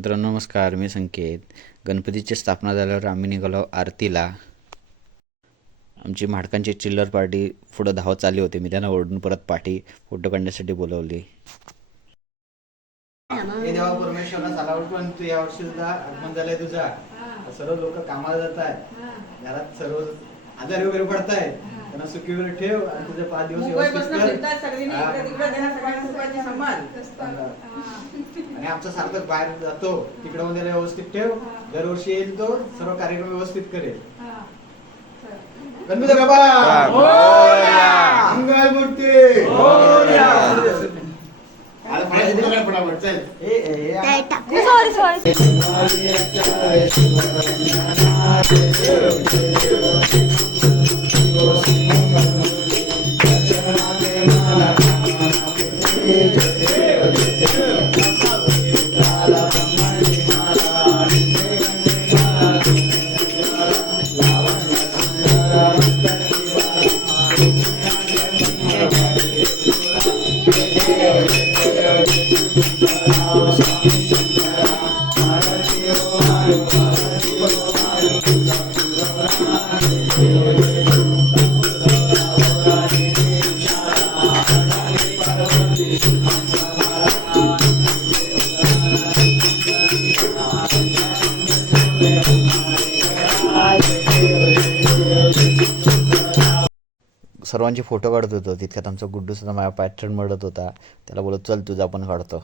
मित्रांनो नमस्कार, मी संकेत. गणपतीची स्थापना झाल्यावर आम्ही निघालो आरतीला. आमची म्हाडकांची चिल्लर पार्टी पुढं धावत चालली होती. मी त्यांना ओरडून परत पाठी फोटो काढण्यासाठी बोलवली. हे देवा परमेश्वरा सालावट पण तू या वर्षी सुद्धा आगमन झालंय तुझा. सर्व लोक कामाला जात आहेत, घरात सर्व आजारी वगैरे पडतायत, त्यांना सुखी वगैरे ठेव आणि तुझे 5 दिवस व्यवस्थित कर. आणि आमचा सार्थक बाहेर जातो तिकडे मध्ये व्यवस्थित ठेव. दरवर्षी येईल तो सर्व कार्यक्रम व्यवस्थित करेल. गणपती बाप्पा मंगल मूर्ती सर्वांचे फोटो काढत होतो. तितक्यात आमचा गुड्डू सुद्धा माझ्या पॅटर्न मळत होता. त्याला बोलत चल तुझा पण काढतो.